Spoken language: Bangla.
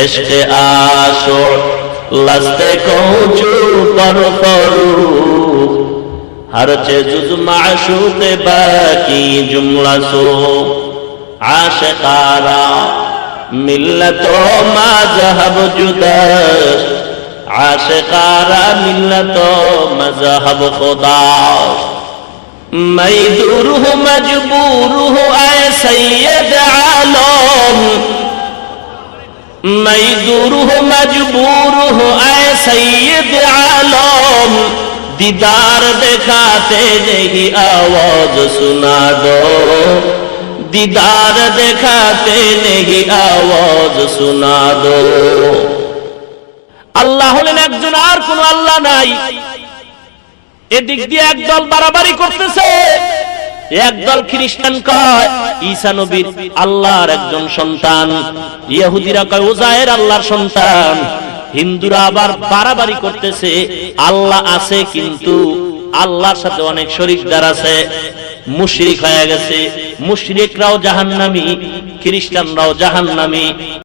इश्क आशो लस्ते कोचू पर हर जुज माशूक बाकी जुमला सो आशिकारा मिल्लतो मजहब जुदा आशिकारा मिल्लतो मजहब खुदा मैं दूर हूँ मजबूर हूँ ऐ सैयद आलम मैं दूर हूँ मजबूर हूँ ऐ सैयद आलम दीदार दिखाते नहीं आवाज सुना दो दीदार दिखाते नहीं आवाज सुना दो আল্লাহ হলেন একজন আর কোন আল্লাহ নাই এদিক দিয়ে একদল বাড়াবাড়ি করতেছে একদল খ্রিস্টান কয় ঈসা নবীর আল্লাহর একজন সন্তান ইহুদিরা কয় উজায়ের আল্লাহর সন্তান হিন্দুরা আবার বাড়াবাড়ি করতেছে আল্লাহ আছে কিন্তু আল্লাহর সাথে অনেক শরীকদার আছে মুশরিক হয়ে গেছে মুশরিকরাও জাহান্নামী খ্রিস্টানরাও জাহান্নামী